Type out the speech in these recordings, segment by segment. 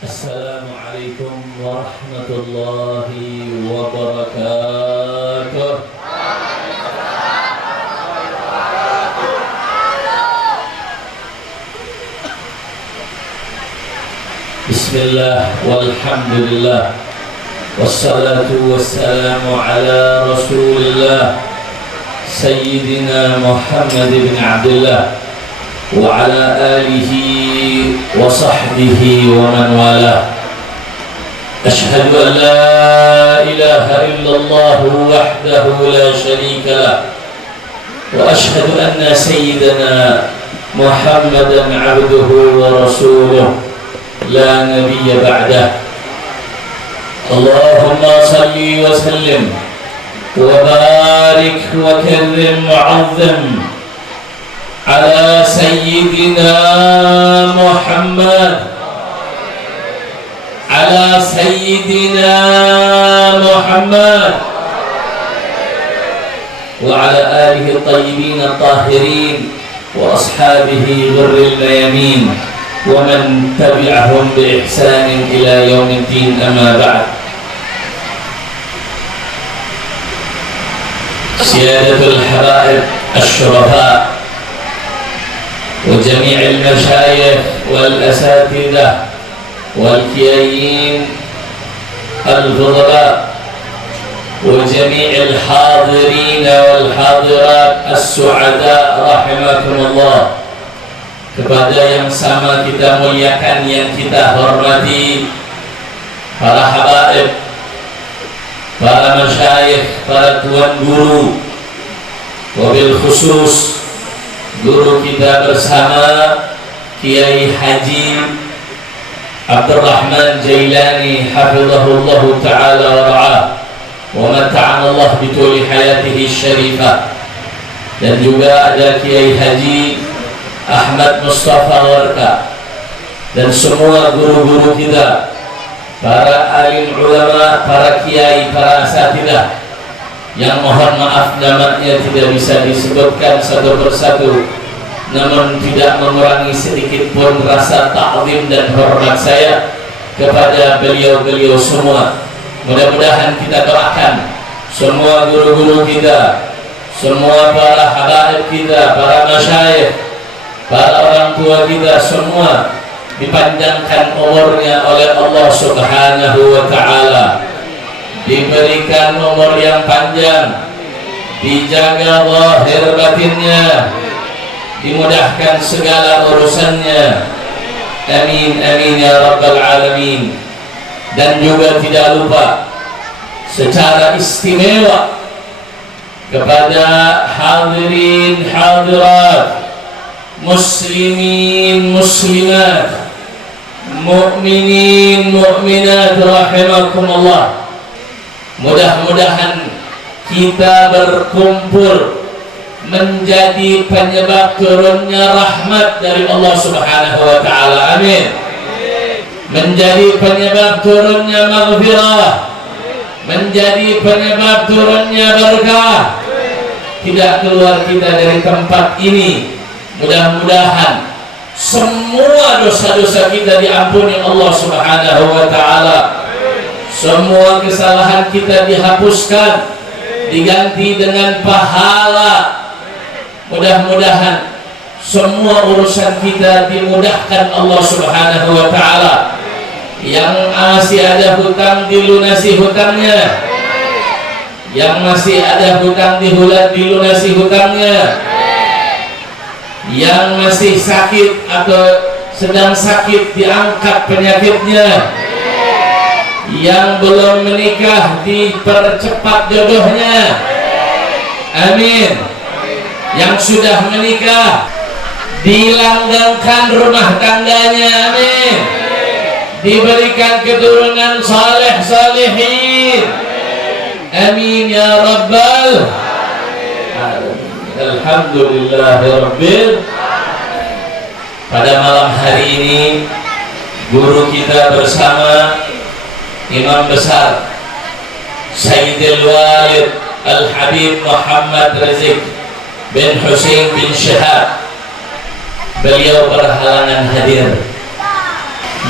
Assalamualaikum warahmatullahi wabarakatuh. Bismillah walhamdulillah wassalatu wassalamu ala rasulillah Sayyidina Muhammad bin Abdullah wa ala alihi wa sahbihi wa man wala. Ashhadu an la ilaha illallah wahdahu la sharika lah wa ashhadu anna sayyidana Muhammadan abduhu wa rasuluh la nabiyya ba'dah. Allahumma salli wa sallim wa barik wa karrim wa 'azzim ala sayyidina Muhammad ala sayyidina Muhammad wa ala alihi at-tayyibin at-tahirin wa ashabihi ghurril mayamin wa man tabi'ahum bi ihsanin ila yaumiddin, amma ba'd. Siyadatul habaib asy-syurafa وجميع المشايخ والأساتذة والكيين الفضلاء وجميع الحاضرين والحاضرات السعداء رحمكم الله. Kepada yang sama kita muliakan, yang kita hormati, para habaib, para masyayikh, para tuan guru, wabil khusus guru kita bersama Kiai Haji Abdurrahman Jailani hafizahullah ta'ala wa ra'ah wa mata'ana Allah bituli hayatihi syarifah, dan juga ada Kiai Haji Ahmad Mustafa Warka dan semua guru-guru kita, para alim ulama, para kiai, para asatidah yang mohon maaf namanya tidak bisa disebutkan satu persatu, namun tidak mengurangi sedikit pun rasa ta'zim dan hormat saya kepada beliau-beliau semua. Mudah-mudahan kita doakan semua guru-guru kita, semua para habaib kita, para masyayikh, para orang tua kita semua dipanjangkan umurnya oleh Allah Subhanahu wa ta'ala, diberikan umur yang panjang, dijaga zahir batinnya, dimudahkan segala urusannya. Amin amin ya rabbal alamin. Dan juga tidak lupa secara istimewa kepada hadirin hadirat, muslimin muslimat, mukminin mukminat rahimakumullah. Mudah-mudahan kita berkumpul menjadi penyebab turunnya rahmat dari Allah Subhanahu wa ta'ala. Amin. Menjadi penyebab turunnya maghfirah, menjadi penyebab turunnya berkah. Tidak keluar kita dari tempat ini, mudah-mudahan semua dosa-dosa kita diampuni Allah Subhanahu wa ta'ala. Semua kesalahan kita dihapuskan, diganti dengan pahala. Mudah-mudahan semua urusan kita dimudahkan Allah Subhanahu wa ta'ala. Yang masih ada hutang dilunasi hutangnya, yang masih ada hutang dilunasi hutangnya, yang masih sakit atau sedang sakit diangkat penyakitnya, yang belum menikah dipercepat jodohnya. Amin. Yang sudah menikah dilanggengkan rumah tangganya. Amin. Diberikan keturunan saleh salihin. Amin ya rabbal alamin. Alhamdulillahirabbil. Pada malam hari ini guru kita bersama Imam besar Sayyidil Walid Al-Habib Muhammad Razik bin Husain bin Syihab, beliau berhalangan hadir.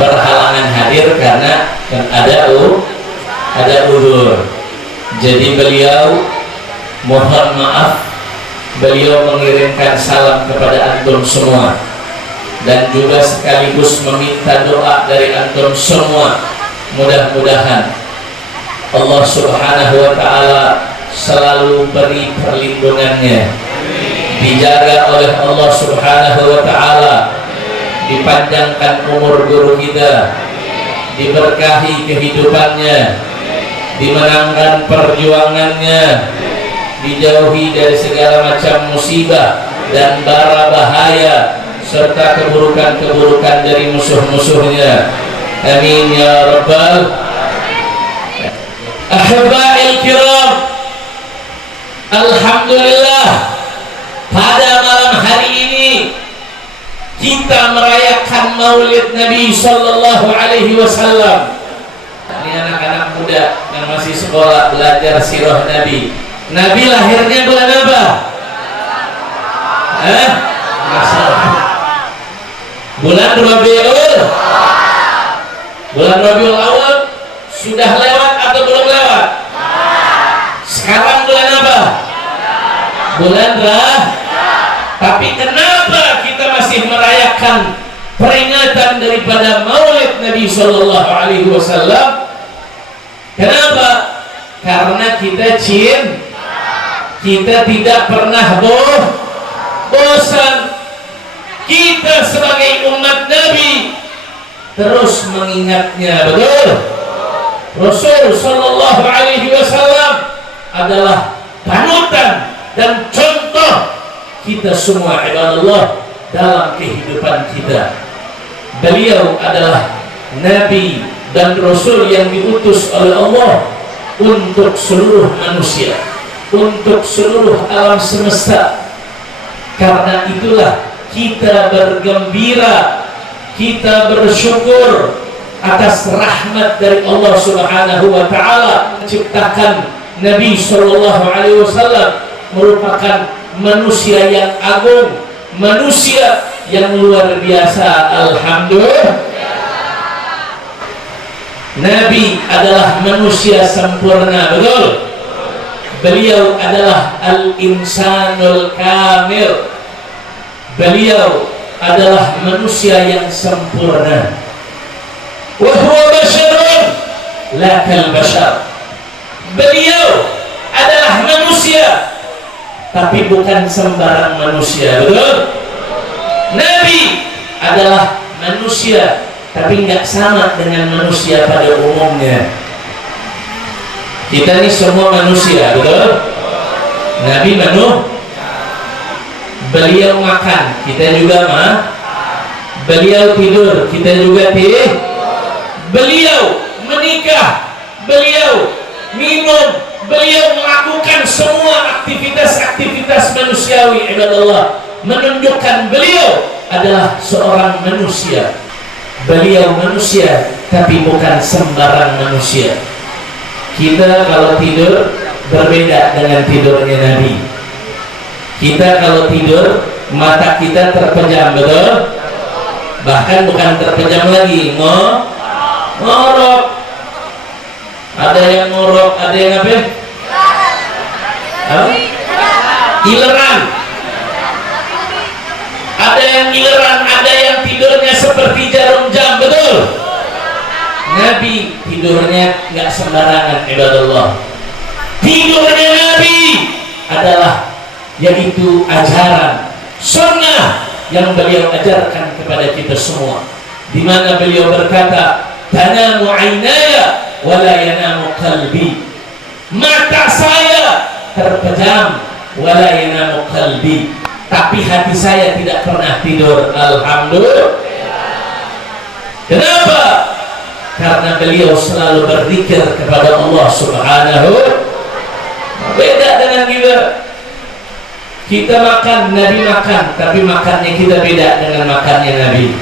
berhalangan hadir karena kan ada uzur. Jadi beliau mohon maaf, beliau mengirimkan salam kepada antum semua dan juga sekaligus meminta doa dari antum semua. Mudah-mudahan Allah Subhanahu wa ta'ala selalu beri perlindungannya, dijaga oleh Allah Subhanahu wa ta'ala, dipanjangkan umur guru kita, diberkahi kehidupannya, dimenangkan perjuangannya, dijauhi dari segala macam musibah dan bara bahaya serta keburukan-keburukan dari musuh-musuhnya. Amin ya rabbal ahibba'il kiram. Alhamdulillah, pada malam hari ini kita merayakan Maulid Nabi Sallallahu Alaihi Wasallam. Ini anak-anak muda yang masih sekolah belajar sirah Nabi. Nabi lahirnya bulan apa? Bulan Rabiul Awal sudah lewat atau belum lewat? Sekarang bulan apa? Bulan Tapi kenapa kita masih merayakan peringatan daripada Maulid Nabi Sallallahu Alaihi Wasallam? Kenapa? Karena kita tidak pernah bosan. Kita sebagai umat Nabi terus mengingatnya, betul? Rasul Sallallahu Alaihi Wasallam adalah panutan dan contoh kita semua ibadallah dalam kehidupan kita. Beliau adalah Nabi dan Rasul yang diutus oleh Allah untuk seluruh manusia, untuk seluruh alam semesta. Karena itulah kita bergembira, kita bersyukur atas rahmat dari Allah Subhanahu wa ta'ala menciptakan Nabi Sallallahu Alaihi Wasallam merupakan manusia yang agung, manusia yang luar biasa. Alhamdulillah, Nabi adalah manusia sempurna, betul? Beliau adalah al-insanul kamil. Beliau adalah manusia yang sempurna. Wa huwa basyarun la kal bashar. Beliau adalah manusia tapi bukan sembarang manusia, betul? Nabi adalah manusia tapi nggak sama dengan manusia pada umumnya. Kita ini semua manusia, betul? Nabi beliau makan, kita juga beliau tidur, kita juga beliau menikah, beliau minum, beliau melakukan semua aktivitas manusiawi. Ibadallah, menunjukkan beliau adalah seorang manusia. Beliau manusia tapi bukan sembarang manusia. Kita kalau tidur berbeda dengan tidurnya Nabi. Kita kalau tidur mata kita terpejam, betul? Bahkan bukan terpejam lagi, ngorok. Ada yang ngorok, ada yang apa? Ileran. Ada yang ileran, ada yang tidurnya seperti jarum jam, betul? Nabi tidurnya nggak sembarangan, ibadallah. Tidurnya Nabi adalah yaitu ajaran sunnah yang beliau ajarkan kepada kita semua, di mana beliau berkata, tanamu ainaya wala yanamu qalbi. Mata saya terpejam wala yanamu qalbi, tapi hati saya tidak pernah tidur. Alhamdulillah. Kenapa? Karena beliau selalu berzikir kepada Allah Subhanahu. Beda dengan kita makan, Nabi makan, tapi makannya kita beda dengan makannya Nabi.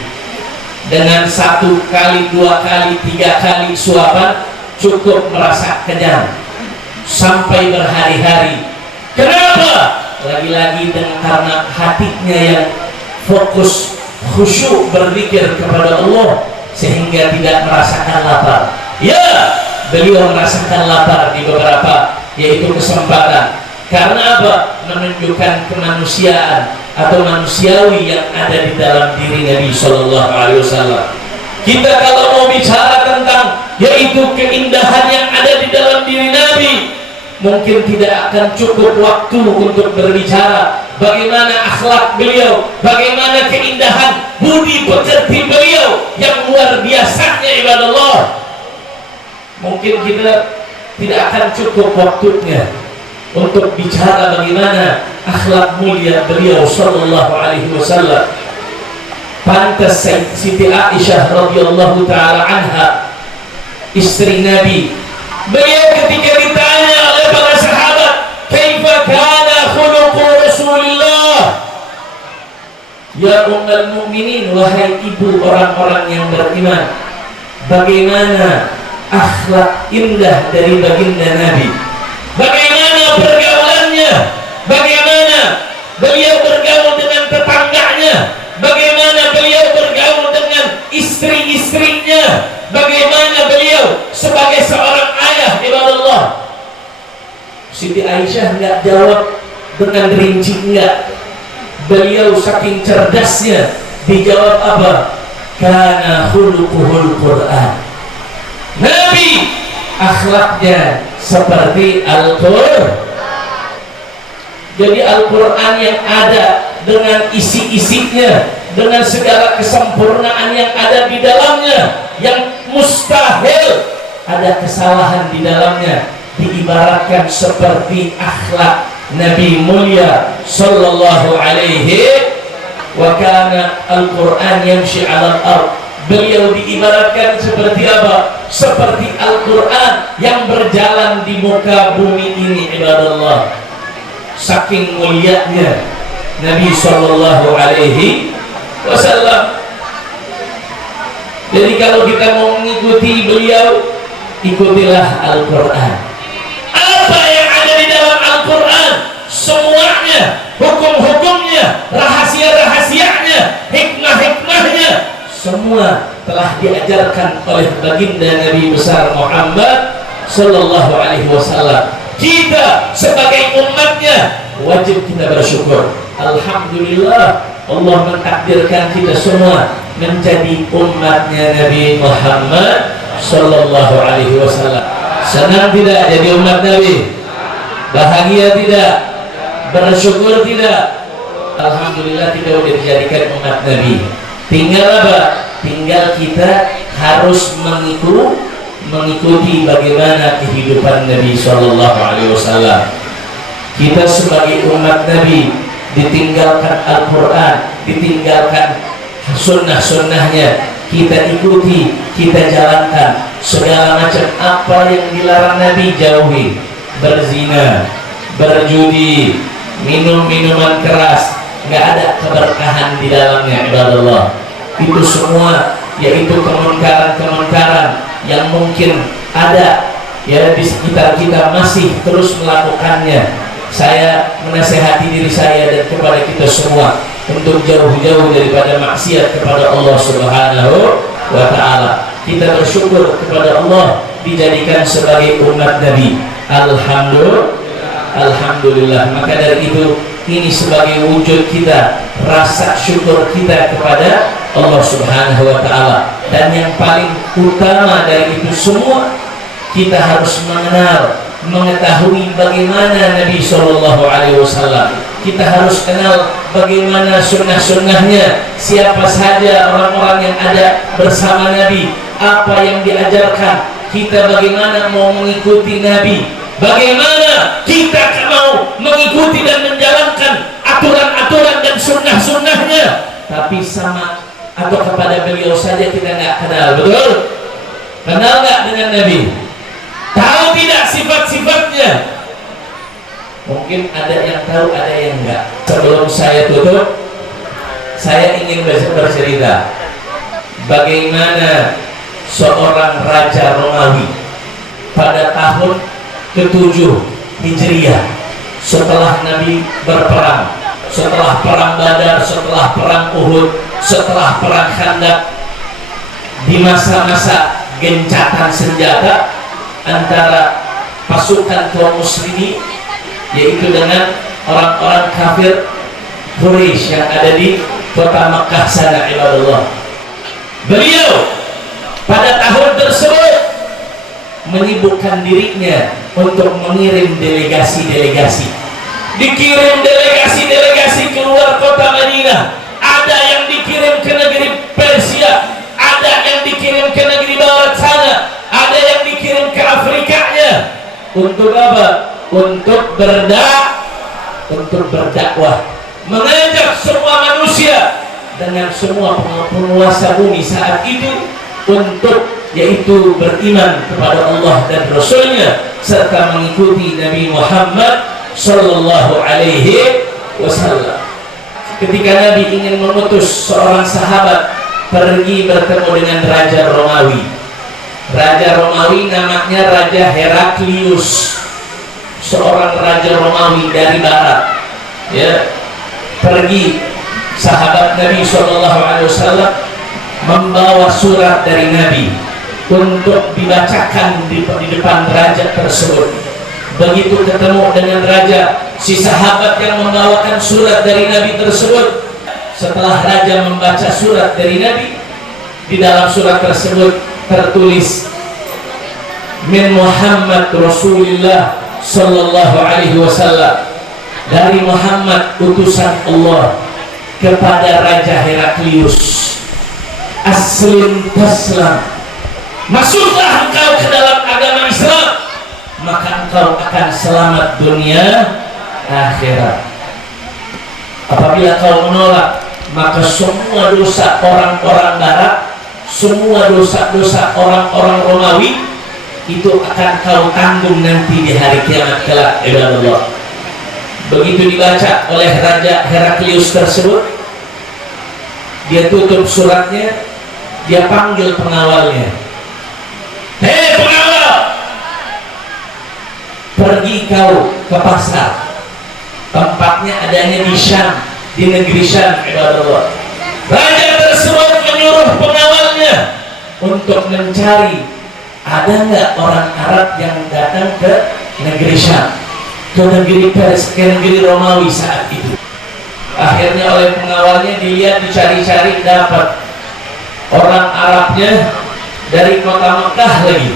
Dengan 1 kali, 2 kali, 3 kali suapan cukup merasa kenyang sampai berhari-hari. Kenapa? Lagi-lagi karena hatinya yang fokus, khusyuk berzikir kepada Allah sehingga tidak merasakan lapar. Ya, beliau merasakan lapar di beberapa yaitu kesempatan. Karena apa? Menunjukkan kemanusiaan atau manusiawi yang ada di dalam diri Nabi Shallallahu Alaihi Wasallam. Kita kalau mau bicara tentang yaitu keindahan yang ada di dalam diri Nabi, mungkin tidak akan cukup waktu untuk berbicara bagaimana akhlak beliau, bagaimana keindahan budi pekerti beliau yang luar biasanya ibadallah. Mungkin kita tidak akan cukup waktunya untuk bicara bagaimana akhlak mulia beliau sallallahu alaihi wasallam. Pantas Siti Aisyah radhiyallahu taala anha, istri Nabi, beliau ketika ditanya oleh para sahabat, "Kaifa kana khuluqu Rasulillah?" Ya ummul mukminin, wahai ibu orang-orang yang beriman, bagaimana akhlak indah dari baginda Nabi? Bagaimana pergaulannya? Bagaimana beliau bergaul dengan tetangganya? Bagaimana beliau bergaul dengan istri-istrinya? Bagaimana beliau sebagai seorang ayah ibadallah? Siti Aisyah enggak jawab dengan rinci, enggak. Beliau saking cerdasnya dijawab apa? Kana khuluquhul Qur'an. Nabi akhlaknya seperti Al-Qur'an. Jadi Al-Quran yang ada dengan isi-isinya, dengan segala kesempurnaan yang ada di dalamnya, yang mustahil ada kesalahan di dalamnya, diibaratkan seperti akhlak Nabi mulia sallallahu alaihi wa kana Al-Quran yamshi 'alal ard. Beliau diibaratkan seperti apa? Seperti Al-Quran yang berjalan di muka bumi ini ibadallah. Saking mulianya Nabi sallallahu alaihi wasallam. Jadi kalau kita mau mengikuti beliau, ikutilah Al-Quran. Apa yang ada di dalam Al-Quran, semuanya, hukum-hukumnya, rahasia-rahasianya, hikmah-hikmahnya, semua telah diajarkan oleh baginda Nabi besar Muhammad sallallahu alaihi wasallam. Kita sebagai umatnya wajib kita bersyukur. Alhamdulillah, Allah mentakdirkan kita semua menjadi umatnya Nabi Muhammad sallallahu alaihi wasallam. Senang tidak jadi umat Nabi? Bahagia tidak? Bersyukur tidak? Alhamdulillah kita sudah dijadikan umat Nabi. Tinggal apa? Tinggal kita harus mengikuti bagaimana kehidupan Nabi Shallallahu Alaihi Wasallam. Kita sebagai umat Nabi ditinggalkan Al-Quran, ditinggalkan sunnah-sunnahnya, kita ikuti, kita jalankan segala macam apa yang dilarang Nabi jauhi. Berzina, berjudi, minum minuman keras, nggak ada keberkahan di dalamnya ibadallah. Itu semua yaitu kemunkaran-kemunkaran yang mungkin ada ya di sekitar kita, masih terus melakukannya. Saya menasihati diri saya dan kepada kita semua untuk jauh-jauh daripada maksiat kepada Allah Subhanahu wa ta'ala. Kita bersyukur kepada Allah dijadikan sebagai umat Nabi. Alhamdulillah. Maka dari itu, ini sebagai wujud kita, rasa syukur kita kepada Allah Subhanahu wa ta'ala. Dan yang paling utama dari itu semua, kita harus mengetahui bagaimana Nabi Shallallahu Alaihi Wasallam. Kita harus kenal bagaimana sunnah-sunnahnya, siapa saja orang-orang yang ada bersama Nabi, apa yang diajarkan, kita bagaimana mau mengikuti Nabi, bagaimana kita mau mengikuti dan menjalankan aturan-aturan dan sunnah-sunnahnya, tapi sama atau kepada beliau saja kita nggak kenal. Betul? Kenal nggak dengan Nabi? Tahu tidak sifat-sifatnya? Mungkin ada yang tahu, ada yang enggak. Sebelum saya tutup, saya ingin bercerita bagaimana seorang raja Romawi pada tahun ke-7 Hijriah, setelah Nabi berperang, setelah perang Badar, setelah perang Uhud, setelah perang Khandaq, di masa-masa gencatan senjata antara pasukan kaum muslimin, yaitu dengan orang-orang kafir Quraisy yang ada di kota Makkah sana, ibadallah. Beliau pada tahun tersebut menyibukkan dirinya untuk mengirim delegasi-delegasi. Dikirim delegasi-delegasi keluar kota Madinah. Ada yang dikirim ke negeri Persia, ada yang dikirim ke negeri barat sana, ada yang dikirim ke Afrikanya. Untuk apa? Untuk berdakwah, mengajak semua manusia dengan semua penguasa bumi saat itu untuk yaitu beriman kepada Allah dan Rasulnya serta mengikuti Nabi Muhammad Sallallahu Alaihi Wasallam. Ketika Nabi ingin mengutus seorang sahabat pergi bertemu dengan Raja Romawi. Raja Romawi namanya Raja Heraklius, seorang Raja Romawi dari barat. Ya, pergi sahabat Nabi Sallallahu Alaihi Wasallam membawa surat dari Nabi untuk dibacakan di depan raja tersebut. Begitu ketemu dengan raja, si sahabat yang membawakan surat dari Nabi tersebut, setelah raja membaca surat dari Nabi, di dalam surat tersebut tertulis min Muhammad Rasulullah Sallallahu Alaihi Wasallam, dari Muhammad utusan Allah kepada Raja Heraklius, aslim taslam, masuklah engkau ke dalam agama Islam, maka engkau akan selamat dunia akhirat. Apabila kau menolak, maka semua dosa orang-orang barat, semua dosa-dosa orang-orang Romawi itu akan kau tanggung nanti di hari kiamat kelak, ibadallah. Begitu dibaca oleh Raja Heraklius tersebut, dia tutup suratnya, dia panggil pengawalnya. Hei pengawal, pergi kau ke pasar, tempatnya adanya di Syam, di negeri Syam, ibadallah. Raja tersebut menyuruh pengawalnya untuk mencari ada nggak orang Arab yang datang ke negeri Syam, ke negeri Pers, ke negeri Romawi saat itu. Akhirnya oleh pengawalnya dilihat, dicari-cari, dapat orang Arabnya dari kota Mekah lagi.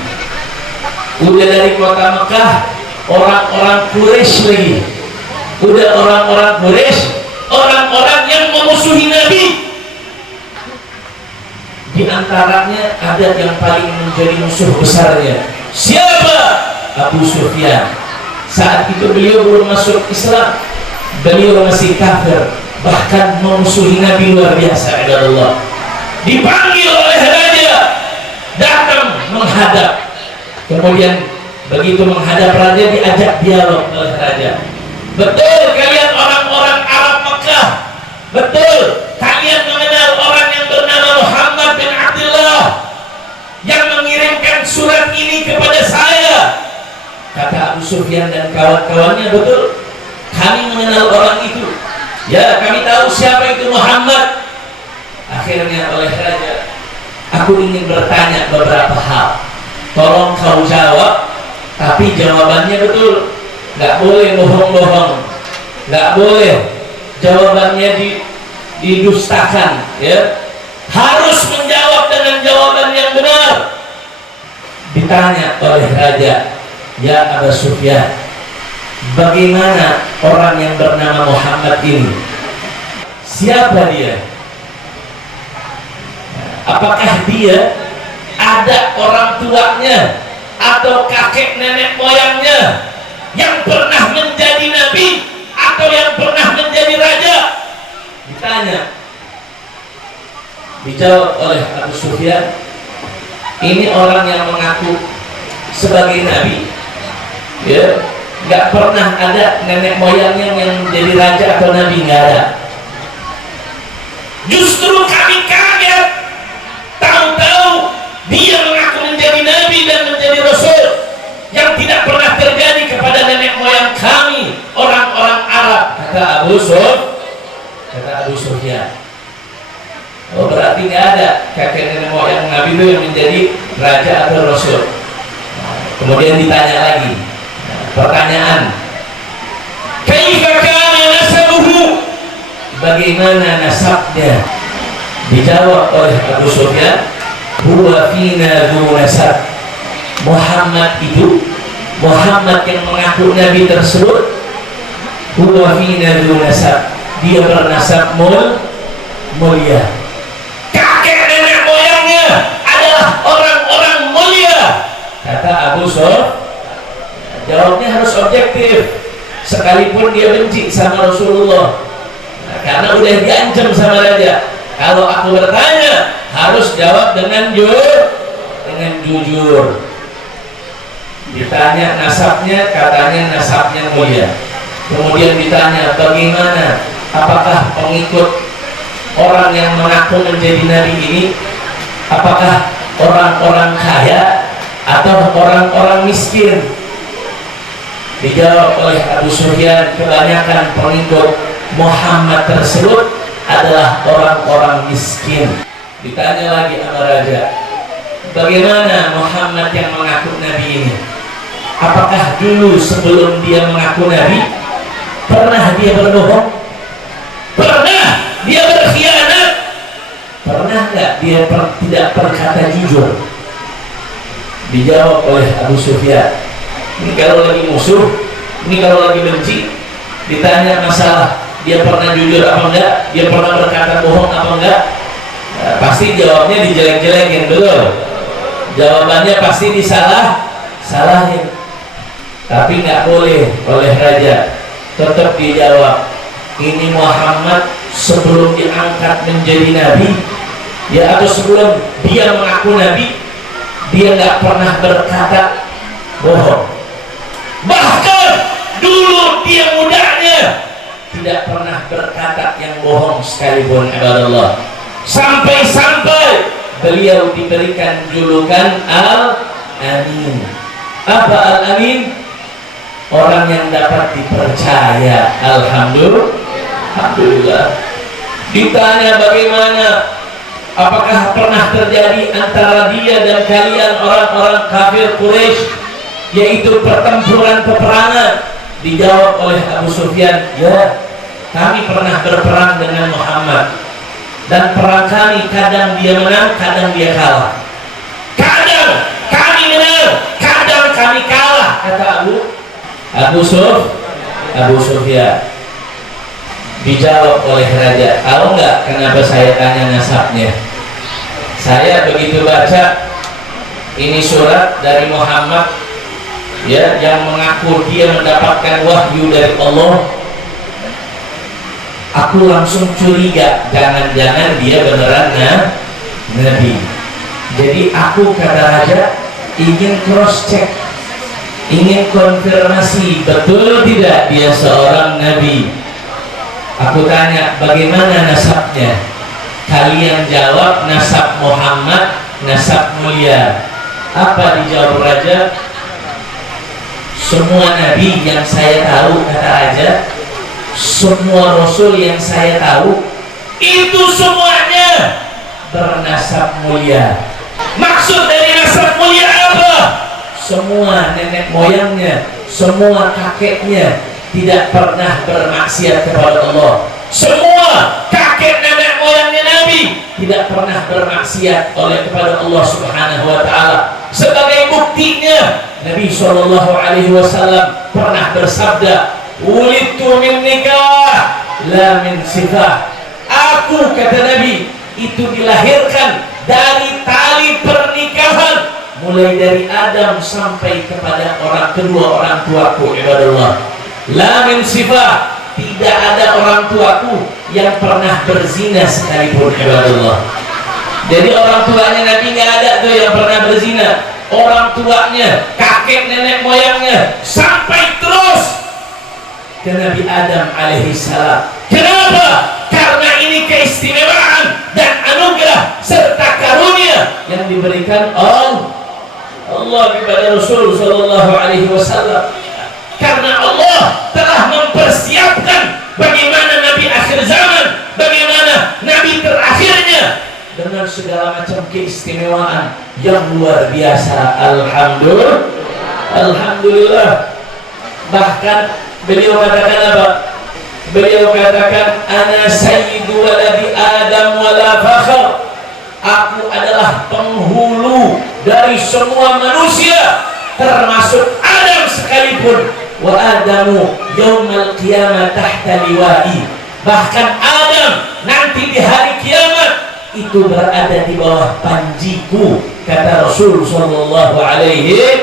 Udah dari kota Mekah, orang-orang Quraisy lagi. Udah orang-orang Quraisy, orang-orang yang memusuhi Nabi. Di antaranya ada yang paling menjadi musuh besarnya. Siapa? Abu Sufyan. Saat itu beliau belum masuk Islam, beliau masih kafir, bahkan memusuhi Nabi luar biasa. Allah dipanggil oleh raja, datang menghadap. Kemudian begitu menghadap raja, diajak dialog oleh raja. Betul kalian orang-orang Arab Mekah, betul kalian mengenal orang yang bernama Muhammad bin Abdullah yang mengirimkan surat ini kepada saya. Kata Abu Sufyan dan kawan-kawannya, betul, kami mengenal orang itu. Ya, kami tahu siapa itu Muhammad. Akhirnya oleh raja, aku ingin bertanya beberapa hal, tolong kau jawab, tapi jawabannya betul, nggak boleh bohong-bohong, nggak boleh jawabannya didustakan, ya, harus menjawab dengan jawaban yang benar. Ditanya oleh raja, ya Abu Sufyan, bagaimana orang yang bernama Muhammad ini? Siapa dia? Apakah dia ada orang tuanya atau kakek nenek moyangnya yang pernah menjadi nabi atau yang pernah menjadi raja? Ditanya, dijawab oleh Abu Sufyan, ini orang yang mengaku sebagai nabi, ya, nggak pernah ada nenek moyangnya yang menjadi raja atau nabi, nggak ada. Justru kami kaget, tahu-tahu dia mengaku menjadi nabi dan menjadi rasul yang tidak pernah terjadi kepada nenek moyang kami, orang-orang Arab. Kata Abu Sufyan. Oh, berarti tapi nggak ada kakek nenek moyang Nabi itu yang menjadi raja atau rasul. Kemudian ditanya lagi, pertanyaan, kaifa kana nasabuhu, bagaimana nasabnya? Dijawab oleh Abu Sufyan, huwa fina dzu nasab. Muhammad itu, Muhammad yang mengaku Nabi tersebut, huwa fina dzu nasab, dia bernasab mulia. Kakek nenek moyangnya adalah orang-orang mulia, kata Abu Sufyan. Jawabnya harus objektif, sekalipun dia benci sama Rasulullah, karena udah diancam sama raja. Kalau aku bertanya harus jawab dengan jujur. Ditanya nasabnya, katanya nasabnya mulia. Kemudian ditanya bagaimana, apakah pengikut orang yang mengaku menjadi nabi ini, apakah orang-orang kaya atau orang-orang miskin? Dijawab oleh Abu Sufyan, kebanyakan pengikut Muhammad tersebut adalah orang-orang miskin. Ditanya lagi sama raja, bagaimana Muhammad yang mengaku nabi ini, apakah dulu sebelum dia mengaku nabi pernah dia berbohong? Pernah dia berkhianat? Pernah nggak dia tidak berkata jujur? Dijawab oleh Abu Sufyan. Ini kalau lagi musuh, ini kalau lagi benci, ditanya masalah dia pernah jujur apa enggak, dia pernah berkata bohong apa enggak, pasti jawabnya dijelek-jelekin, betul? Jawabannya pasti disalahin. Tapi nggak boleh oleh raja, tetap dijawab, ini Muhammad sebelum diangkat menjadi nabi, ya, atau sebelum dia mengaku nabi, dia nggak pernah berkata bohong. Bahkan dulu dia mudanya tidak pernah berkata yang bohong sekalipun, ibadallah. Sampai-sampai beliau diberikan julukan Al-Amin. Apa Al-Amin? Orang yang dapat dipercaya. Alhamdulillah. Ditanya bagaimana, apakah pernah terjadi antara dia dan kalian orang-orang kafir Quraisy, yaitu pertempuran peperangan? Dijawab oleh Abu Sufyan, ya, kami pernah berperang dengan Muhammad, dan perang kami kadang dia menang, kadang dia kalah. Kadang kami menang, kadang kami kalah, kata Abu Sufyan. Dijawab oleh raja, tahu nggak kenapa saya tanya nasabnya? Saya begitu baca ini surat dari Muhammad, ya, yang mengaku dia mendapatkan wahyu dari Allah, aku langsung curiga, jangan-jangan dia beneran nabi. Jadi aku, kata raja, ingin cross check, ingin konfirmasi betul tidak dia seorang nabi. Aku tanya bagaimana nasabnya, kalian jawab nasab Muhammad, nasab mulia. Apa dijawab raja? Semua nabi yang saya tahu, kata raja, semua rasul yang saya tahu, itu semuanya bernasab mulia. Maksud dari nasab mulia apa? Semua nenek moyangnya, semua kakeknya tidak pernah bermaksiat kepada Allah. Semua kakek nenek moyangnya Nabi tidak pernah bermaksiat kepada Allah Subhanahu wa taala. Sebagai buktinya, Nabi SAW pernah bersabda, "Wulidtu min nikah, la min sifah." Aku, kata Nabi, itu dilahirkan dari tali pernikahan, mulai dari Adam sampai kepada kedua orang tuaku, ibadallah. La min sifah, tidak ada orang tuaku yang pernah berzina sekalipun, ibadallah. Jadi orang tuanya Nabi nggak ada tuh yang pernah berzina. Orang tuanya, kakek nenek moyangnya, sampai terus ke Nabi Adam alaihissalam. Kenapa? Karena ini keistimewaan dan anugerah serta karunia yang diberikan Allah kepada Rasul sallallahu alaihi wasallam. Karena Allah telah mempersiapkan bagaimana Nabi akhir zaman, bagaimana Nabi terakhirnya dengan segala macam keistimewaan yang luar biasa. Alhamdulillah. Bahkan beliau katakan apa? Beliau katakan, ana sayyidu waladi Adam wala fakhr. Aku adalah penghulu dari semua manusia, termasuk Adam sekalipun. Wa Adamu yaumal qiyamah tahta liwa'i. Bahkan Adam nanti di hari kiamat itu berada di bawah panjiku, kata Rasul sallallahu alaihi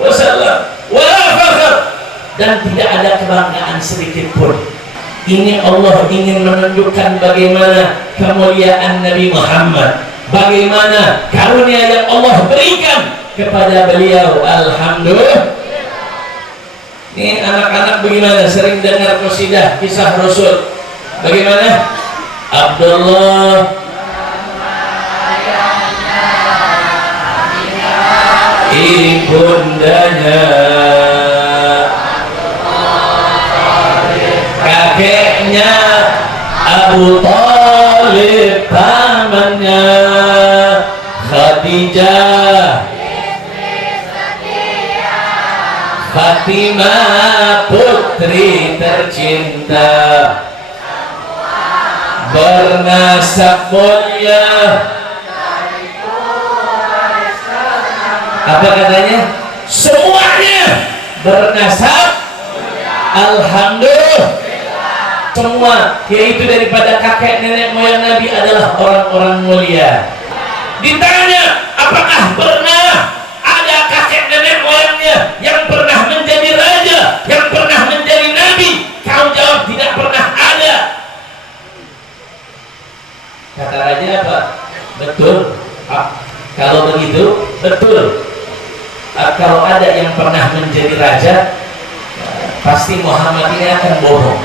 wasallam. Wala fakhr, dan tidak ada kebanggaan sedikit pun. Ini Allah ingin menunjukkan bagaimana kemuliaan Nabi Muhammad, bagaimana karunia yang Allah berikan kepada beliau. Alhamdulillah. Ini anak-anak bagaimana sering dengar qasidah kisah Rasul? Bagaimana? Abdullah ibundanya, kakeknya Abu Thalib, pamannya Khadijah, Fatimah putri tercinta, bernasab mulia. Apa katanya? Semuanya bernasab. Alhamdulillah. Semua, yaitu daripada kakek nenek moyang Nabi adalah orang-orang mulia. Ditanya, apakah pernah ada kakek nenek moyangnya yang pernah menjadi raja, yang pernah menjadi nabi? Kau jawab, tidak pernah ada. Kata raja apa? Betul. Kalau begitu, betul. Kalau ada yang pernah menjadi raja, pasti Muhammad ini akan bohong.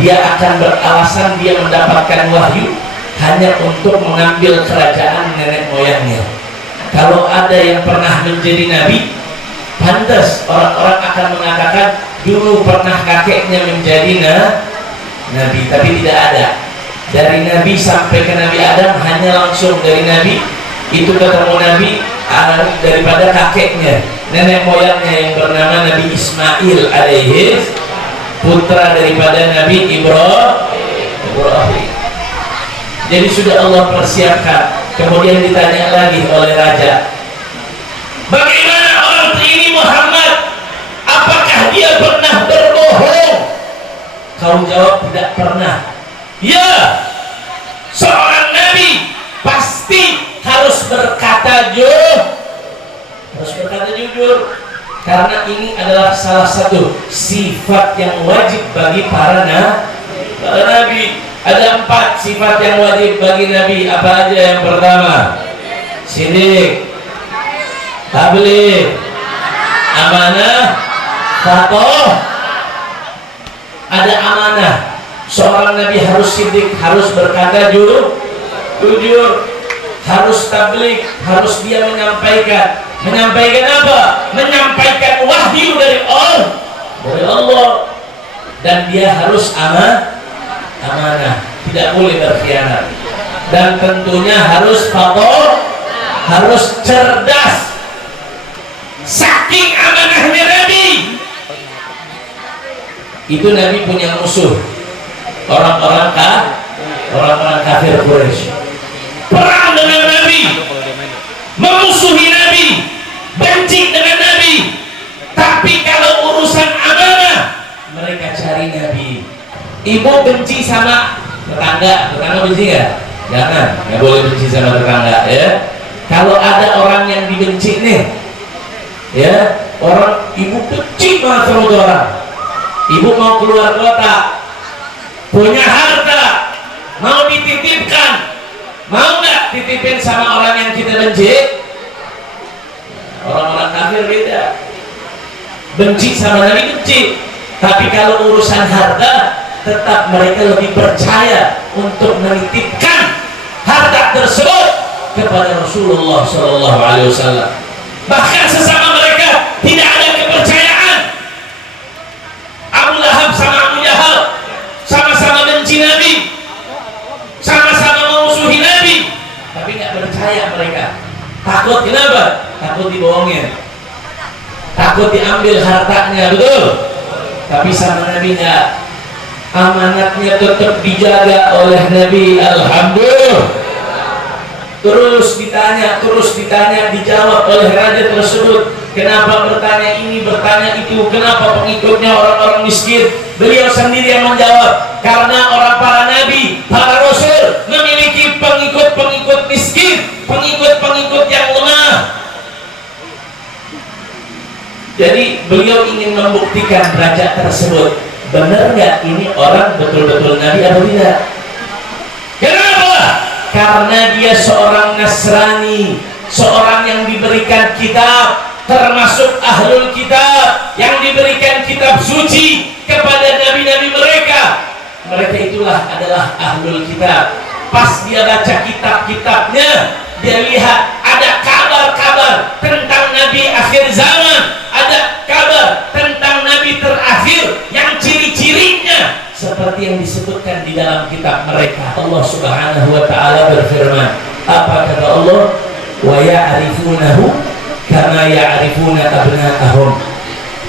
Dia akan beralasan dia mendapatkan wahyu hanya untuk mengambil kerajaan nenek moyangnya. Kalau ada yang pernah menjadi nabi, pantas orang-orang akan mengatakan dulu pernah kakeknya menjadi nabi, tapi tidak ada. Dari nabi sampai ke Nabi Adam hanya langsung dari nabi itu ketemu nabi daripada kakeknya, nenek moyangnya yang bernama Nabi Ismail alaihi, putra daripada Nabi Ibrahim. Jadi sudah Allah persiapkan. Kemudian ditanya lagi oleh raja, bagaimana orang ini Muhammad? Apakah dia pernah berbohong? Kau jawab, tidak pernah. Ya, seorang nabi pasti harus berkata jujur, karena ini adalah salah satu sifat yang wajib bagi para nabi. Ada 4 sifat yang wajib bagi nabi. Apa aja? Yang pertama, sidik, tabligh, amanah, faqih. Ada amanah. Seorang nabi harus sidik, harus berkata jujur, harus tabligh, harus dia menyampaikan apa? Menyampaikan wahyu dari Allah. Dan dia harus amanah, tidak boleh berkhianat. Dan tentunya harus faqih, harus cerdas. Saking amanahnya nabi, itu nabi punya musuh, orang-orang kafir Quraisy. Perang dengan nabi, memusuhi nabi, benci dengan nabi. Tapi kalau urusan amanah, mereka cari nabi. Ibu benci sama tetangga benci nggak? Jangan, nggak boleh benci sama tetangga ya. Kalau ada orang yang dibenci nih, ya, orang ibu benci banget sama orang. Ibu mau keluar kota, punya harta, mau dititipkan, mau nggak titipin sama orang yang kita benci? Orang-orang kafir beda, benci sama Nabi benci, tapi kalau urusan harta tetap mereka lebih percaya untuk menitipkan harta tersebut kepada Rasulullah SAW. Bahkan sesama mereka tidak ada kepercayaan. Abu Lahab sama Abu Jahal sama-sama benci Nabi, sama-sama memusuhi Nabi, percaya mereka. Takut kenapa? Takut dibohongin, takut diambil hartanya, betul? Tapi sama Nabi enggak, amanatnya tetap dijaga oleh Nabi. Alhamdulillah. Terus ditanya, dijawab oleh raja tersebut. Kenapa bertanya ini, bertanya itu? Kenapa pengikutnya orang-orang miskin? Beliau sendiri yang menjawab, karena orang para nabi, para rasul memiliki pengikut-pengikut miskin, pengikut-pengikut yang lemah. Jadi beliau ingin membuktikan raja tersebut, benar nggak ini orang betul-betul nabi atau tidak? Kenapa? Karena dia seorang Nasrani, seorang yang diberikan kitab, termasuk ahlul kitab, yang diberikan kitab suci kepada nabi-nabi mereka. Mereka itulah adalah ahlul kitab. Pas dia baca kitab-kitabnya, dia lihat ada kabar-kabar tentang nabi akhir zaman, ada kabar tentang nabi terakhir yang ciri-cirinya seperti yang disebutkan di dalam kitab mereka. Allah Subhanahu wa taala berfirman, apa kata Allah? Wa ya'rifunahu kama ya'rifuna abna'ahum.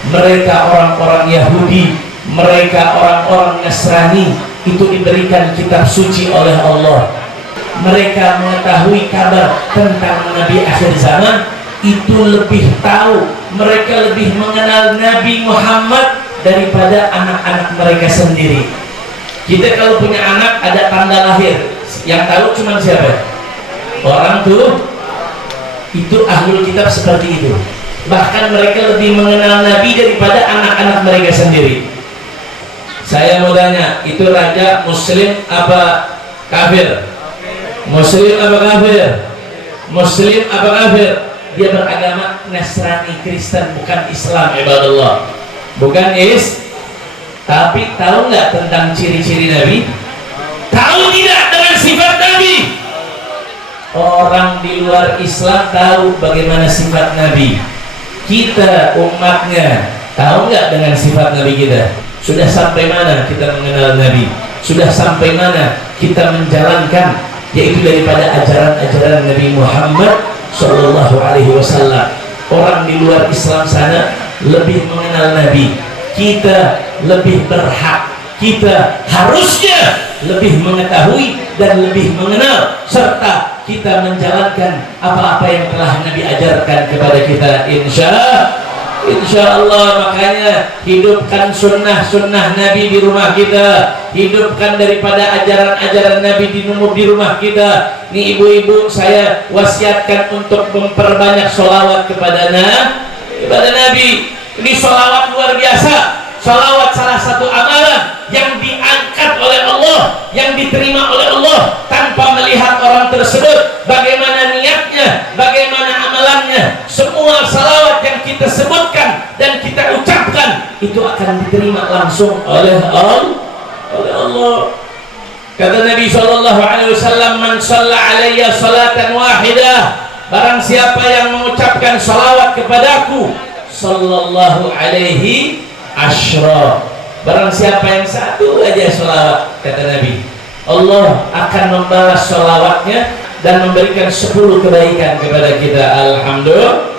Mereka orang-orang Yahudi, mereka orang-orang Nasrani itu diberikan kitab suci oleh Allah. Mereka mengetahui kabar tentang nabi akhir zaman, itu lebih tahu, mereka lebih mengenal Nabi Muhammad daripada anak-anak mereka sendiri. Kita kalau punya anak ada tanda lahir, yang tahu cuma siapa? Orang tuh. Itu ahlul kitab seperti itu. Bahkan mereka lebih mengenal Nabi daripada anak-anak mereka sendiri. Saya mau tanya, itu raja muslim apa kafir? Muslim apa kafir? Muslim apa kafir? Dia beragama Nasrani, Kristen, bukan Islam, ibadallah. Bukan tapi tahu nggak tentang ciri-ciri Nabi? Tahu tidak dengan sifat Nabi? Orang di luar Islam tahu bagaimana sifat Nabi. Kita umatnya tahu nggak dengan sifat Nabi kita? Sudah sampai mana kita mengenal Nabi? Sudah sampai mana kita menjalankan, yaitu daripada ajaran-ajaran Nabi Muhammad Sallallahu Alaihi Wasallam. Orang di luar Islam sana lebih mengenal Nabi. Kita lebih berhak, kita harusnya lebih mengetahui dan lebih mengenal, serta kita menjalankan apa-apa yang telah Nabi ajarkan kepada kita. Insya Allah. Makanya hidupkan sunnah-sunnah Nabi di rumah kita, hidupkan daripada ajaran-ajaran Nabi di rumah kita. Nih ibu-ibu, saya wasiatkan untuk memperbanyak sholawat kepada Nabi. Ini sholawat luar biasa. Sholawat salah satu amalan yang diangkat oleh Allah, yang diterima oleh Allah tanpa melihat orang tersebut bagaimana niatnya, bagaimana amalannya. Semua sholawat yang kita sebutkan dan kita ucapkan itu akan diterima langsung oleh Allah. Kata Nabi SAW, man shalla alayya salatan wahidah, barang siapa yang mengucapkan sholawat kepadaku, sallallahu alaihi asyra, barang siapa yang satu aja sholawat, kata Nabi, Allah akan membalas sholawatnya dan memberikan 10 kebaikan kepada kita. Alhamdulillah.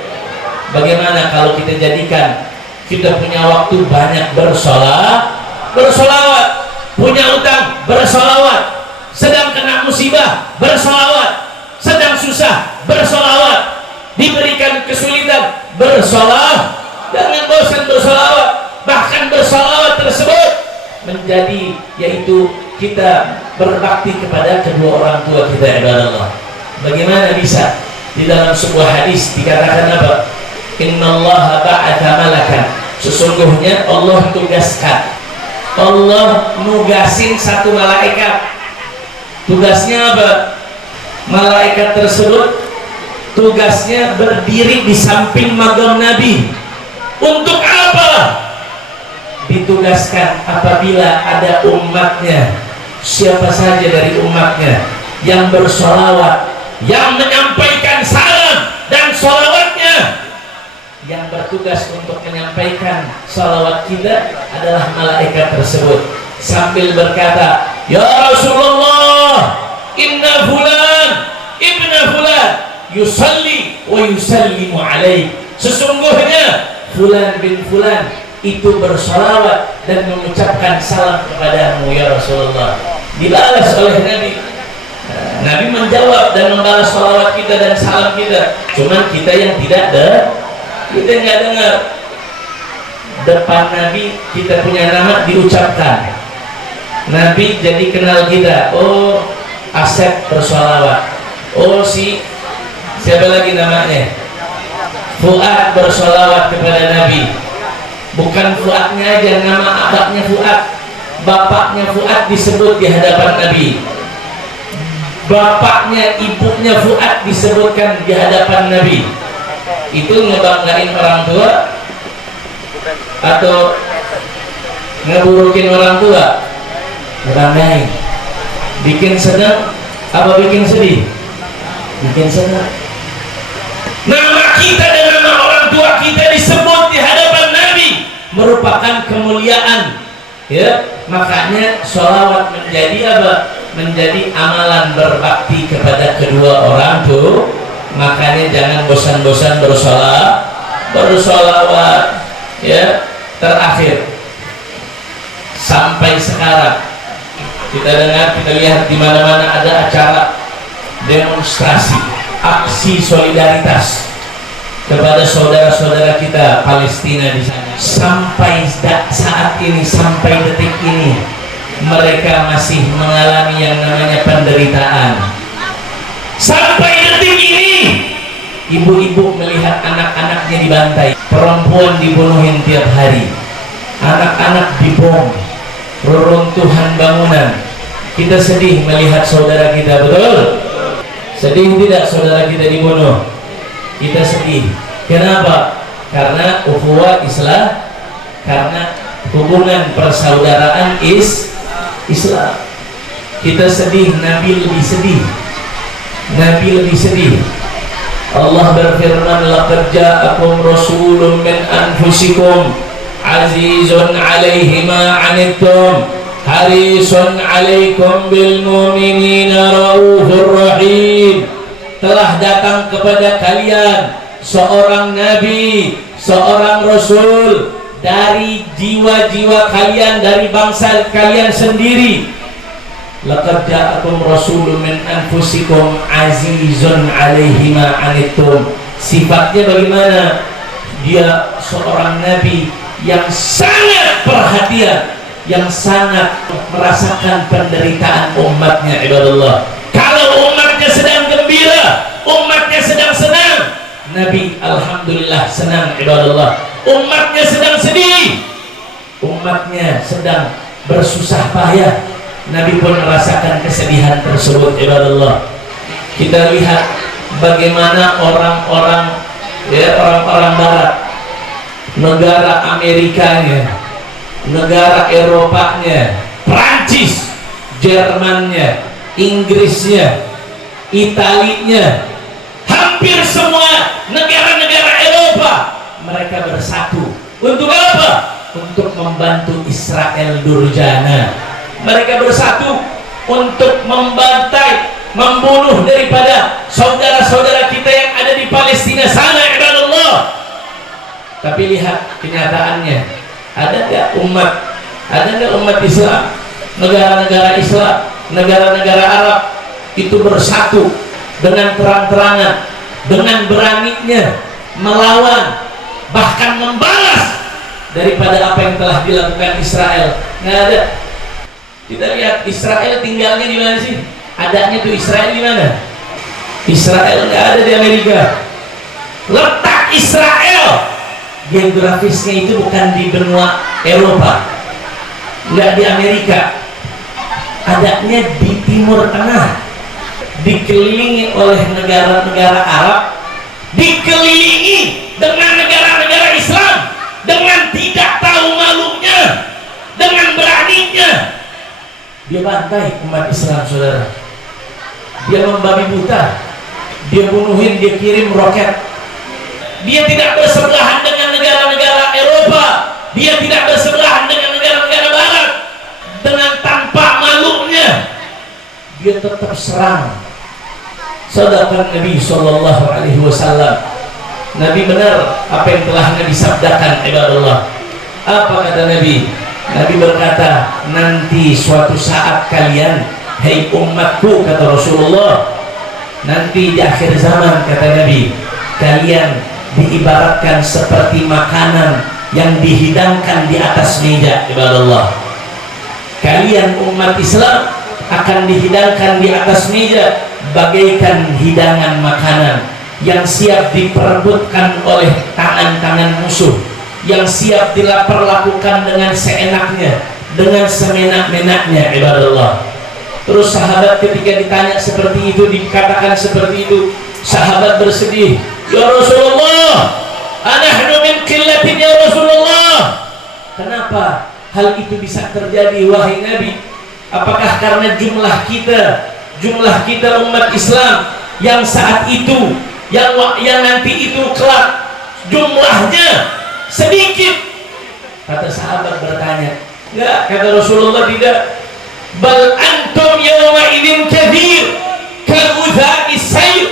Bagaimana kalau kita jadikan kita punya waktu banyak bersolawat, punya utang bersolawat, sedang kena musibah bersolawat, sedang susah bersolawat, diberikan kesulitan bersolawat, jangan bosan bersolawat. Bahkan bersolawat tersebut menjadi, yaitu kita berbakti kepada kedua orang tua kita, ibadallah. Bagaimana bisa? Di dalam sebuah hadis dikatakan apa? Innallaha ba'atha malakan, sesungguhnya Allah tugaskan, Allah nugasin satu malaikat. Tugasnya apa? Malaikat tersebut tugasnya berdiri di samping magam Nabi. Untuk apa? Ditugaskan apabila ada umatnya, siapa saja dari umatnya yang bersolawat, yang menyampaikan salam dan solawatnya, yang bertugas untuk menyampaikan salawat kita adalah malaikat tersebut, sambil berkata, ya Rasulullah, inna fulan ibna fulan, yusalli wa yusallimu alaik. Sesungguhnya fulan bin fulan itu bersalawat dan mengucapkan salam kepadamu ya Rasulullah. Dibalas oleh Nabi. Nabi menjawab dan membalas salawat kita dan salam kita. Cuman kita yang tidak ada, kita nggak dengar. Depan Nabi kita punya nama diucapkan. Nabi jadi kenal kita. Oh, Asep bersalawat. Oh, siapa lagi namanya? Fuad bersalawat kepada Nabi. Bukan Fuadnya aja, nama abahnya Fuad, bapaknya Fuad disebut di hadapan Nabi. Bapaknya, ibunya Fuad disebutkan di hadapan Nabi. Itu ngebanggain orang tua atau ngeburukin orang tua? Ngebanggain. Bikin senang apa bikin sedih? Bikin senang. Nama kita dan nama orang tua kita disebut di hadapan Nabi merupakan kemuliaan, ya. Makanya sholawat menjadi apa? Menjadi amalan berbakti kepada kedua orang tua. Makanya jangan bosan-bosan bersolawat, ya. Terakhir sampai sekarang kita dengar, kita lihat di mana-mana ada acara demonstrasi, aksi solidaritas kepada saudara-saudara kita Palestina di sana. Sampai saat ini, sampai detik ini, mereka masih mengalami yang namanya penderitaan. Sampai detik ini, ibu-ibu melihat anak-anaknya dibantai, perempuan dibunuhin tiap hari, anak-anak dibom, reruntuhan bangunan. Kita sedih melihat saudara kita, betul? Sedih tidak saudara kita dibunuh? Kita sedih. Kenapa? Karena ukhuwah Islam, karena hubungan persaudaraan Islam. Kita sedih, Nabi lebih sedih. Nabi lebih sedih. Allah berfirman, laqad ja'akum rasulun min anfusikum azizun 'alaihi ma 'anittum harisun 'alaikum bil mu'minina raufur rahim. Telah datang kepada kalian seorang nabi, seorang rasul dari jiwa-jiwa kalian, dari bangsa kalian sendiri. Laqad ja'akum rasulun min anfusikum azizun 'alaihi ma 'anittum. Sifatnya bagaimana? Dia seorang nabi yang sangat perhatian, yang sangat merasakan penderitaan umatnya. Ibadallah, kalau umatnya sedang gembira, umatnya sedang senang, Nabi alhamdulillah senang. Ibadallah, umatnya sedang sedih, umatnya sedang bersusah payah, Nabi pun merasakan kesedihan tersebut. Ibadallah, kita lihat bagaimana orang-orang, ya, orang-orang barat, negara Amerikanya, negara Eropanya, Prancis, Jermannya, Inggrisnya, Italinya, hampir semua negara-negara Eropa, mereka bersatu untuk apa? Untuk membantu Israel durjana. Mereka bersatu untuk membantai, membunuh daripada saudara-saudara kita yang ada di Palestina sana. Ibadallah, tapi lihat kenyataannya, ada nggak umat Islam, negara-negara Islam, negara-negara Arab itu bersatu dengan terang-terangan, dengan beraninya melawan, bahkan membalas daripada apa yang telah dilakukan Israel? Nggak ada. Kita lihat Israel tinggalnya di mana sih? Adanya tuh Israel di mana? Israel nggak ada di Amerika. Letak Israel geografisnya itu bukan di benua Eropa, nggak di Amerika, adanya di Timur Tengah, dikelilingi oleh negara-negara Arab, dikelilingi dengan negara-negara Islam. Dengan tidak tahu malunya, dengan beraninya dia bantai umat Islam, saudara. Dia membabi buta, dia bunuhin, dia kirim roket. Dia tidak bersebelahan dengan negara-negara Eropa, dia tidak bersebelahan dengan negara-negara Barat. Dengan tanpa malunya dia tetap serang Sadaqan Nabi sallallahu alaihi wasallam. Nabi benar apa yang telah Nabi sabdakan, ibadallah. Apa kata Nabi? Nabi berkata, nanti suatu saat kalian, hei umatku, kata Rasulullah, nanti di akhir zaman, kata Nabi, kalian diibaratkan seperti makanan yang dihidangkan di atas meja, ibadallah. Kalian umat Islam akan dihidangkan di atas meja bagaikan hidangan makanan yang siap diperebutkan oleh tangan-tangan musuh, yang siap diperlakukan dengan seenaknya, dengan semenak-menaknya, ibadallah. Terus sahabat ketika ditanya seperti itu, dikatakan seperti itu, sahabat bersedih, ya Rasulullah, anahnu min qillatin ya Rasulullah. Kenapa hal itu bisa terjadi, wahai Nabi? Apakah karena jumlah kita umat Islam yang saat itu, yang nanti itu kelak jumlahnya sedikit? Kata sahabat bertanya, enggak, kata Rasulullah, tidak. Bal antum yawma idzin katsir ka'udha'is sayr.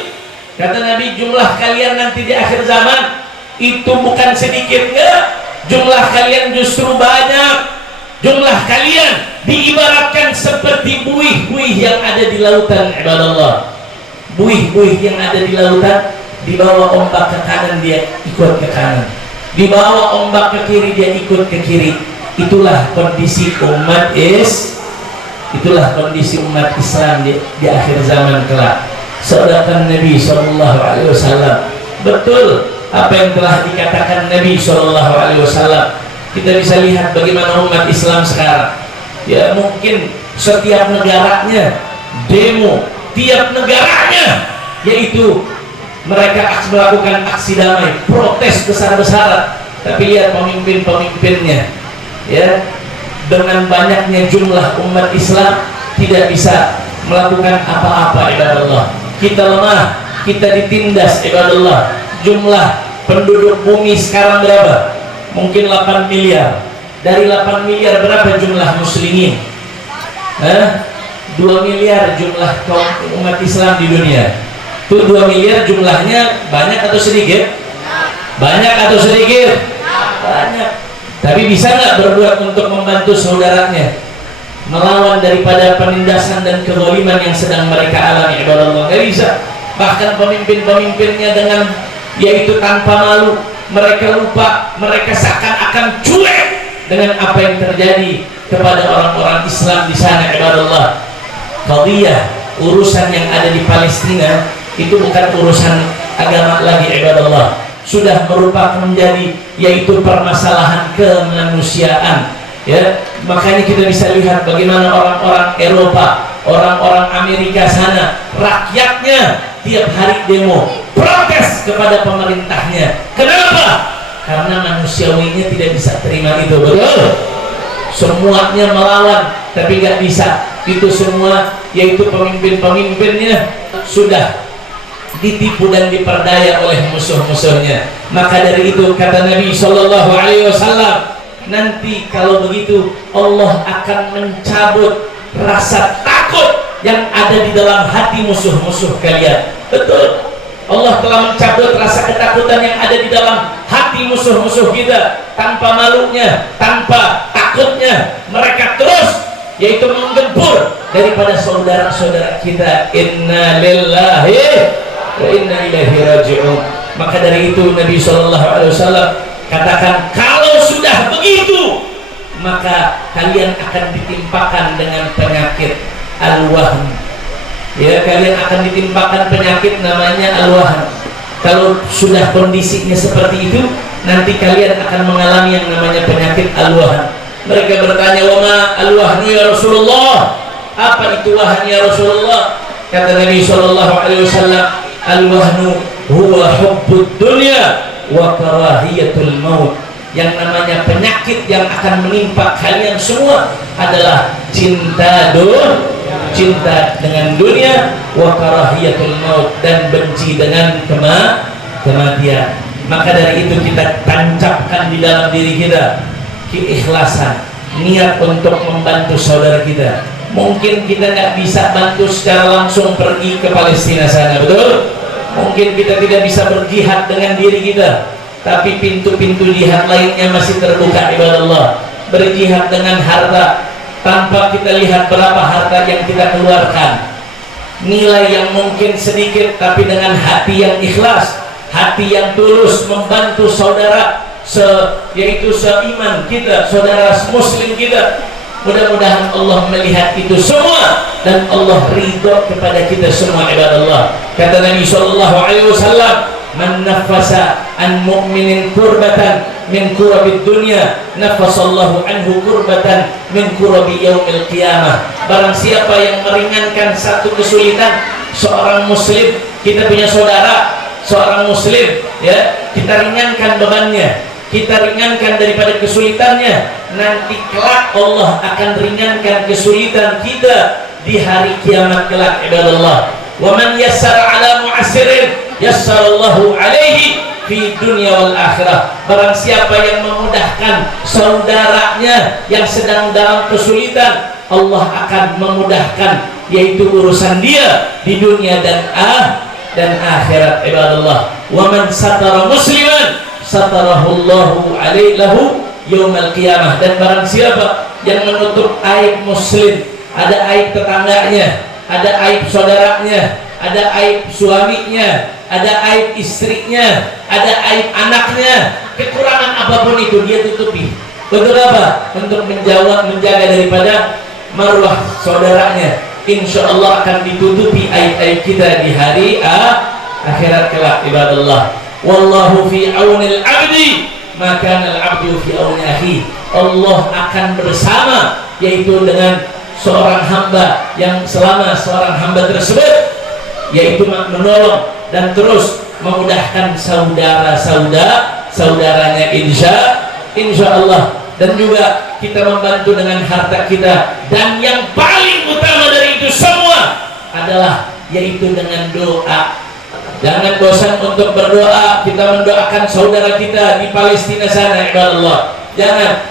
Kata Nabi, jumlah kalian nanti di akhir zaman itu bukan sedikit, enggak. Jumlah kalian justru banyak. Jumlah kalian diibaratkan seperti buih-buih yang ada di lautan, ibadallah. Buih-buih yang ada di lautan, dibawa ombak ke kanan dia ikut ke kanan, dibawa ombak ke kiri dia ikut ke kiri. Itulah kondisi umat Islam di akhir zaman kelak. Sadaqan Nabi sallallahu alaihi wasallam. Betul apa yang telah dikatakan Nabi sallallahu alaihi wasallam. Kita bisa lihat bagaimana umat Islam sekarang. Ya, mungkin setiap negaranya demo, tiap negaranya yaitu mereka melakukan aksi damai, protes besar-besaran. Tapi lihat pemimpin-pemimpinnya, ya, dengan banyaknya jumlah umat Islam tidak bisa melakukan apa-apa, ibadallah. Kita lemah, kita ditindas, ibadallah. Jumlah penduduk bumi sekarang berapa? Mungkin 8 miliar. Dari 8 miliar berapa jumlah muslimin? 2 miliar jumlah kaum umat Islam di dunia. Itu 2 miliar jumlahnya banyak atau sedikit? Banyak atau sedikit? Banyak. Tapi bisa nggak berbuat untuk membantu saudaranya melawan daripada penindasan dan kezaliman yang sedang mereka alami, ibadallah? Nggak bisa. Bahkan pemimpin-pemimpinnya dengan yaitu tanpa malu, mereka lupa, mereka seakan-akan cuek dengan apa yang terjadi kepada orang-orang Islam di sana, ibadallah. Qadiyah, urusan yang ada di Palestina itu bukan urusan agama lagi, ibadallah. Sudah merupakan menjadi yaitu permasalahan kemanusiaan, ya. Makanya kita bisa lihat bagaimana orang-orang Eropa, orang-orang Amerika sana, rakyatnya tiap hari demo, protes kepada pemerintahnya. Kenapa? Karena manusiawinya tidak bisa terima itu, betul? Semuanya melawan, tapi nggak bisa. Itu semua yaitu pemimpin-pemimpinnya sudah ditipu dan diperdaya oleh musuh-musuhnya. Maka dari itu kata Nabi Shallallahu Alaihi Wasallam, nanti kalau begitu Allah akan mencabut rasa takut yang ada di dalam hati musuh-musuh kalian. Betul, Allah telah mencabut rasa ketakutan yang ada di dalam hati musuh-musuh kita. Tanpa malunya, tanpa takutnya, mereka terus yaitu menggempur daripada saudara-saudara kita. Inna lillahi wa inna ilaihi raji'un. Maka dari itu Nabi SAW katakan, kalau sudah begitu maka kalian akan ditimpakan dengan penyakit al-wahn. Ya, kalian akan ditimpakan penyakit namanya al-wahn. Kalau sudah kondisinya seperti itu, nanti kalian akan mengalami yang namanya penyakit al-wahn. Mereka bertanya, "Wama al-wahnu ya Rasulullah?" Apa itu wahn ya Rasulullah? Kata Nabi SAW, al-wahnu huwa hubbud dunya wa karahiyatul maut. Yang namanya penyakit yang akan menimpa kalian semua adalah cinta dengan dunia, wa karahiyatul maut, dan benci dengan kematian. Maka dari itu kita tancapkan di dalam diri kita keikhlasan, niat untuk membantu saudara kita, Mungkin kita nggak bisa bantu secara langsung pergi ke Palestina sana, betul? Mungkin kita tidak bisa berjihad dengan diri kita, tapi pintu-pintu jihad lainnya masih terbuka, ibadallah. Berjihad dengan harta, tanpa kita lihat berapa harta yang kita keluarkan, nilai yang mungkin sedikit, tapi dengan hati yang ikhlas, hati yang tulus membantu saudara yaitu seiman kita, saudara muslim kita. Mudah-mudahan Allah melihat itu semua dan Allah ridho kepada kita semua, ibadallah. Kata Nabi sallallahu alaihi wasallam, "Man nafasa an mu'minin kurbatan min kurabid dunya, nafasallahu anhu kurbatan min kurabi yaumil qiyamah." Barang siapa yang meringankan satu kesulitan seorang muslim, kita punya saudara seorang muslim, ya, kita ringankan bebannya, kita ringankan daripada kesulitannya, nanti kelak Allah akan ringankan kesulitan kita di hari kiamat kelak, ibadallah. Wa man yassara ala mu'assirin yassarallahu alaihi fi dunya wal akhirah. Barang siapa yang memudahkan saudaranya yang sedang dalam kesulitan, Allah akan memudahkan yaitu urusan dia di dunia dan akhirat, ibadallah. Wa man satara musliman satarahullahu alaihi lahu yaumal qiyamah. Dan barang siapa yang menutup aib muslim, ada aib tetangganya, ada aib saudaranya, ada aib suaminya, ada aib istrinya, ada aib anaknya, kekurangan apapun itu dia tutupi. Untuk apa? Untuk menjaga daripada marwah saudaranya. Insya Allah akan ditutupi aib-aib kita di hari akhirat kelak, ibadallah. Wallahu fi aunil abdi maka al-abdu fi auni akhi. Allah akan bersama yaitu dengan seorang hamba yang selama seorang hamba tersebut yaitu menolong dan terus memudahkan saudaranya insya Allah. Dan juga kita membantu dengan harta kita, dan yang paling utama dari itu semua adalah yaitu dengan doa. Jangan bosan untuk berdoa. Kita mendoakan saudara kita di Palestina sana, ibadallah. Jangan.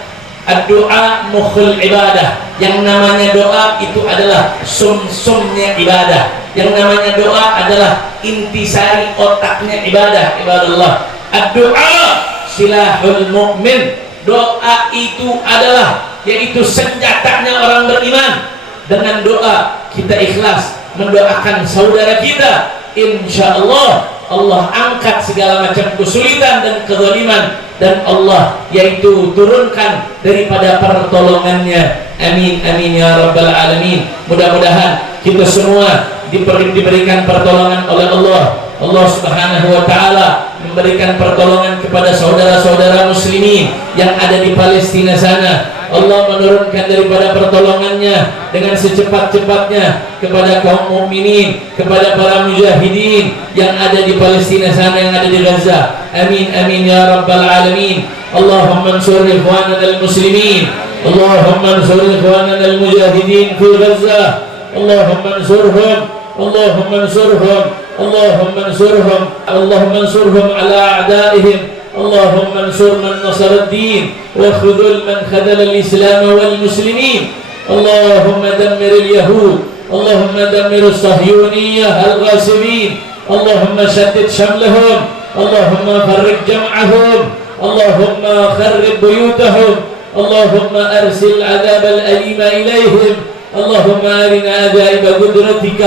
Doa mukhul ibadah. Yang namanya doa itu adalah sumsumnya ibadah. Yang namanya doa adalah intisari otaknya ibadah, ibadallah. Doa silahul mu'min. Doa itu adalah yaitu senjatanya orang beriman. Dengan doa kita ikhlas mendoakan saudara kita, insya Allah Allah angkat segala macam kesulitan dan kezaliman, dan Allah yaitu turunkan daripada pertolongannya. Amin amin ya rabbal alamin. Mudah-mudahan kita semua diberikan pertolongan oleh Allah. Allah subhanahu wa ta'ala memberikan pertolongan kepada saudara-saudara muslimin yang ada di Palestina sana. Allah menurunkan daripada pertolongannya dengan secepat-cepatnya kepada kaum mukminin, kepada para mujahidin yang ada di Palestina sana, yang ada di Gaza. Amin amin ya rabbal alamin. Allahumma ansur ikhwanana al-muslimin, Allahumma ansur ikhwanana al-mujahidin fi Gaza. Allahumma ansurhum, Allahumma ansurhum, Allahumma ansurhum, Allahumma ansurhum ala a'daihim. اللهم انصر من نصر الدين وخذل من خذل الإسلام والمسلمين. اللهم دمر اليهود، اللهم دمر الصهيونية الغاصبين، اللهم شتت شملهم، اللهم فرق جمعهم، اللهم خرب بيوتهم، اللهم أرسل العذاب الأليم إليهم، اللهم أرنا عجائب قدرتك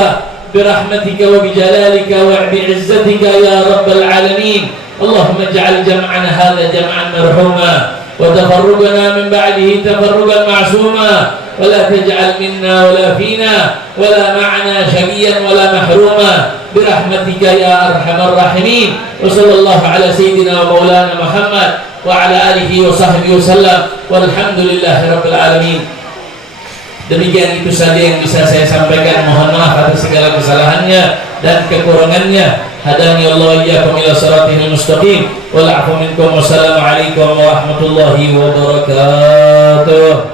برحمتك وبجلالك وبعزتك يا رب العالمين. اللهم اجعل جمعنا هذا جمعا مرحوما وتفرقنا من بعده تفرقا معصوما، ولا تجعل منا ولا فينا ولا معنا شقيا ولا محروما برحمتك يا أرحم الراحمين. وصلى الله على سيدنا ومولانا محمد وعلى آله وصحبه وسلم والحمد لله رب العالمين. Demikian itu saja yang bisa saya sampaikan. Mohon maaf atas segala kesalahannya dan kekurangannya. Hadani Allah iyyakum ila siratal mustaqim. Wal 'afwu minkum. Wassalamu alaikum warahmatullahi wabarakatuh.